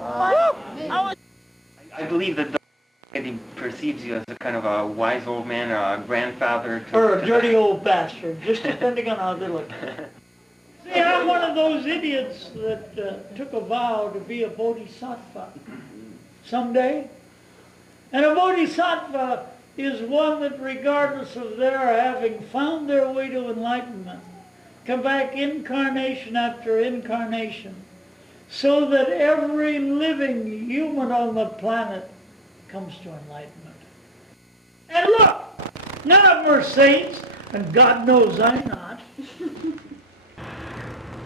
I believe that he perceives you as a kind of a wise old man, or a grandfather. Or a dirty old bastard, just depending on how they look at it. See, I'm one of those idiots that took a vow to be a bodhisattva someday. And a bodhisattva is one that, regardless of their having found their way to enlightenment, come back incarnation after incarnation, so that every living human on the planet comes to enlightenment. And look, none of them are saints, and God knows I'm not.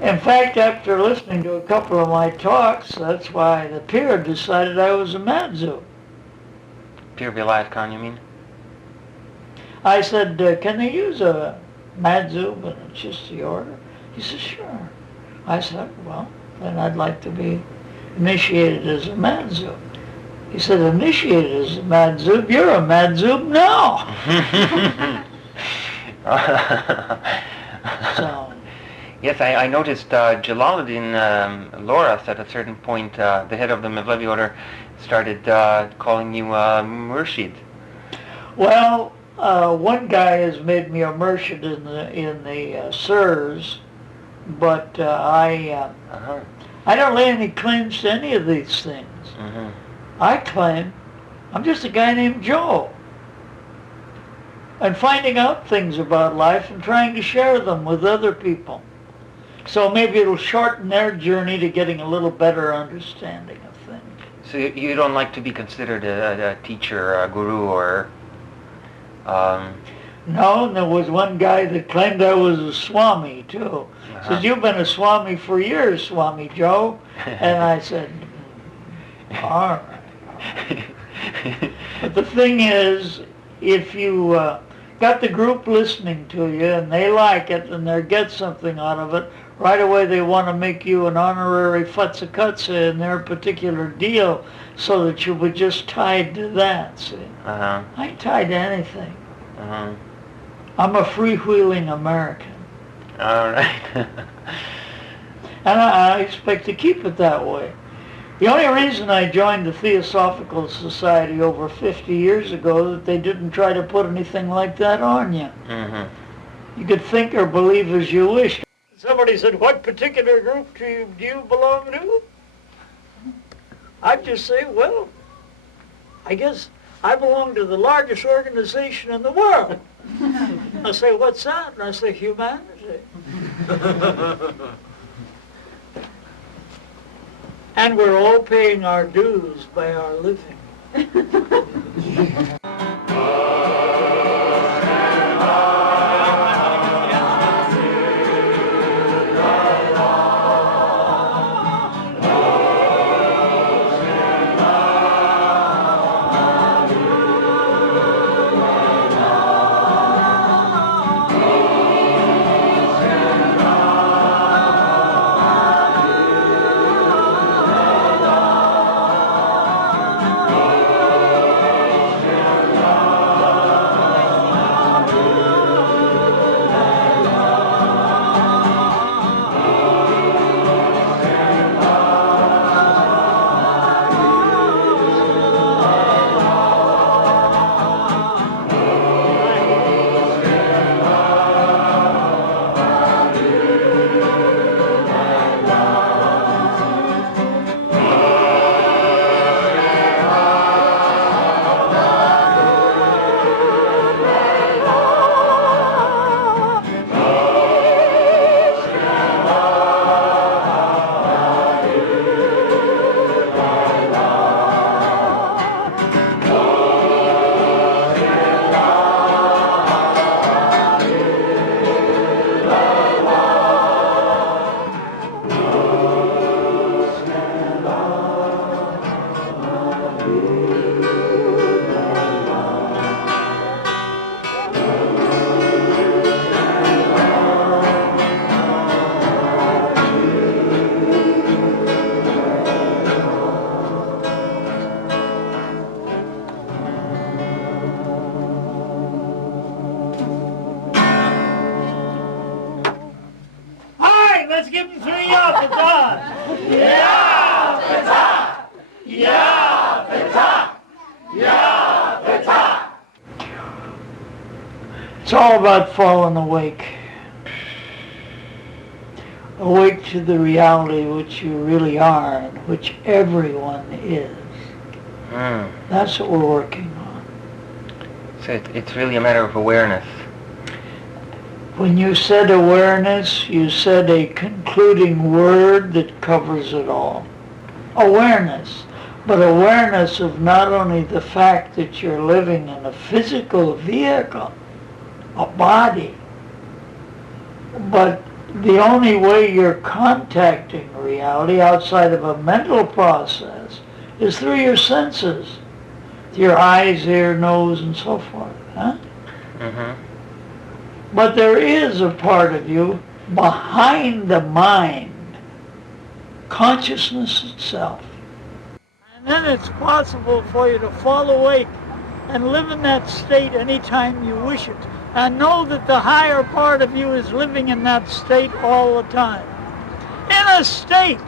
In fact, after listening to a couple of my talks, that's why the peer decided I was a madzu. Peer Vilayatkan, you mean? I said, can they use a madzu, but it's just the order? He said, sure. I said, well, then I'd like to be initiated as a madzu. He said, initiated as a madzub? You're a madzub now. So, yes, I noticed Jalaluddin Loras at a certain point, the head of the Mevlevi order, started calling you Murshid. Well, one guy has made me a Murshid in the Sirs, but I don't lay any claims to any of these things. Mm-hmm. I claim I'm just a guy named Joe, and finding out things about life and trying to share them with other people. So maybe it'll shorten their journey to getting a little better understanding of things. So you don't like to be considered a teacher, a guru, or... No, and there was one guy that claimed I was a Swami, too. Says, you've been a Swami for years, Swami Joe. And I said, all right. But the thing is, if you got the group listening to you and they like it and they get something out of it, right away they want to make you an honorary futzakutsa in their particular deal so that you were just tied to that, see? I ain't tied to anything. I'm a freewheeling American. All right. And I expect to keep it that way. The only reason I joined the Theosophical Society over 50 years ago that they didn't try to put anything like that on you. You could think or believe as you wished. Somebody said, what particular group do you belong to? I'd just say, well, I guess I belong to the largest organization in the world. I say, what's that? And I say, humanity. And we're all paying our dues by our living. Let's give him 3 up. It's on. Yeah, it's on. It's all about falling awake. Awake to the reality which you really are and which everyone is. That's what we're working on. So it's really a matter of awareness. When you said awareness, you said a concluding word that covers it all. Awareness. But awareness of not only the fact that you're living in a physical vehicle, a body, but the only way you're contacting reality outside of a mental process is through your senses. Your eyes, ear, nose, and so forth. Huh? But there is a part of you behind the mind, consciousness itself. And then it's possible for you to fall awake and live in that state anytime you wish it. And know that the higher part of you is living in that state all the time. In a state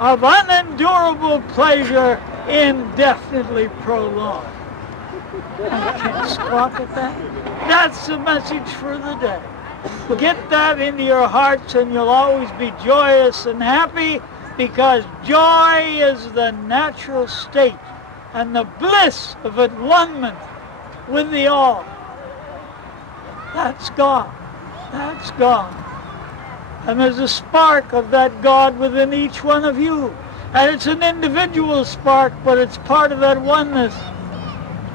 of unendurable pleasure indefinitely prolonged. I can't squawk at that. That's the message for the day. Get that into your hearts and you'll always be joyous and happy, because joy is the natural state and the bliss of at-one-ment with the all. That's God. That's God. And there's a spark of that God within each one of you. And it's an individual spark, but it's part of that oneness.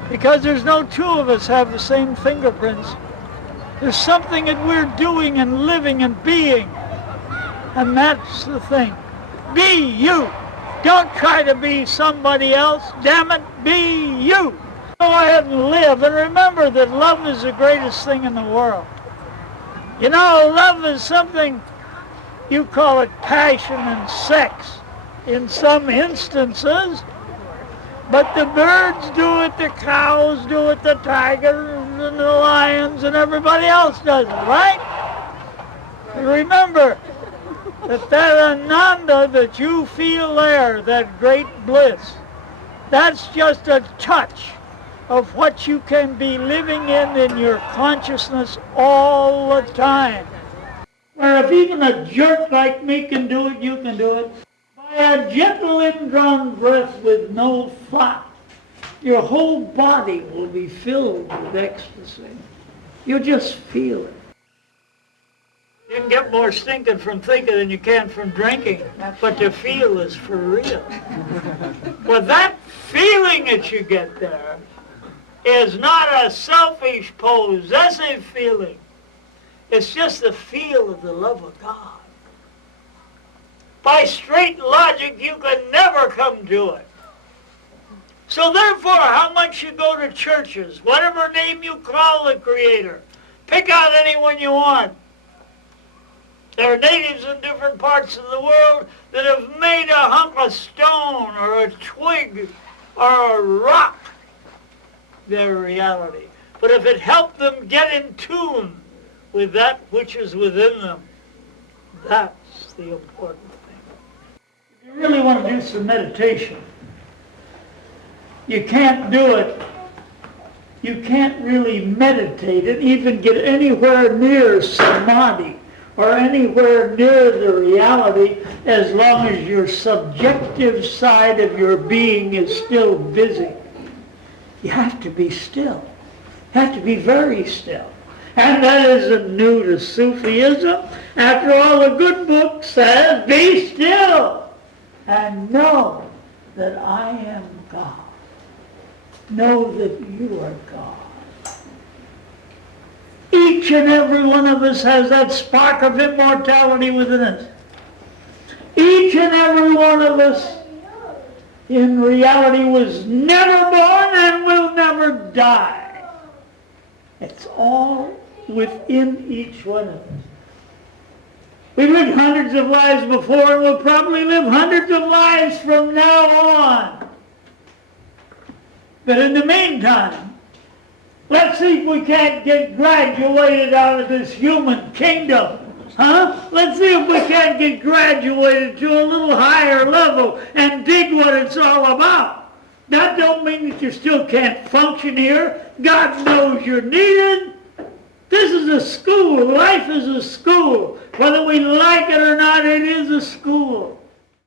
Because there's no two of us have the same fingerprints. There's something that we're doing and living and being. And that's the thing. Be you. Don't try to be somebody else. Damn it, be you. Go ahead and live. And remember that love is the greatest thing in the world. You know, love is something, you call it passion and sex in some instances. But the birds do it, the cows do it, the tigers and the lions and everybody else does it, right? And remember that ananda that you feel there, that great bliss, that's just a touch of what you can be living in your consciousness all the time. Where if even a jerk like me can do it, you can do it. By a gentle indrawn breath with no thought, your whole body will be filled with ecstasy. You just feel it. You can get more stinking from thinking than you can from drinking, but to feel is for real. But that feeling that you get there is not a selfish, possessive feeling. It's just the feel of the love of God. By straight logic, you can never come to it. So therefore, how much you go to churches, whatever name you call the Creator, pick out anyone you want. There are natives in different parts of the world that have made a hunk of stone or a twig or a rock their reality. But if it helped them get in tune with that which is within them, that's the important thing. If you really want to do some meditation, you can't do it. You can't really meditate and even get anywhere near samadhi or anywhere near the reality as long as your subjective side of your being is still busy. You have to be still. You have to be very still. And that isn't new to Sufism. After all, the good book says, be still and know that I am God. Know that you are God. Each and every one of us has that spark of immortality within us. Each and every one of us in reality was never born and will never die. It's all within each one of us. We lived hundreds of lives before and will probably live hundreds of lives from now on. But in the meantime, let's see if we can't get graduated out of this human kingdom. Huh? Let's see if we can't get graduated to a little higher level and dig what it's all about. That don't mean that you still can't function here. God knows you're needed. This is a school. Life is a school. Whether we like it or not, it is a school.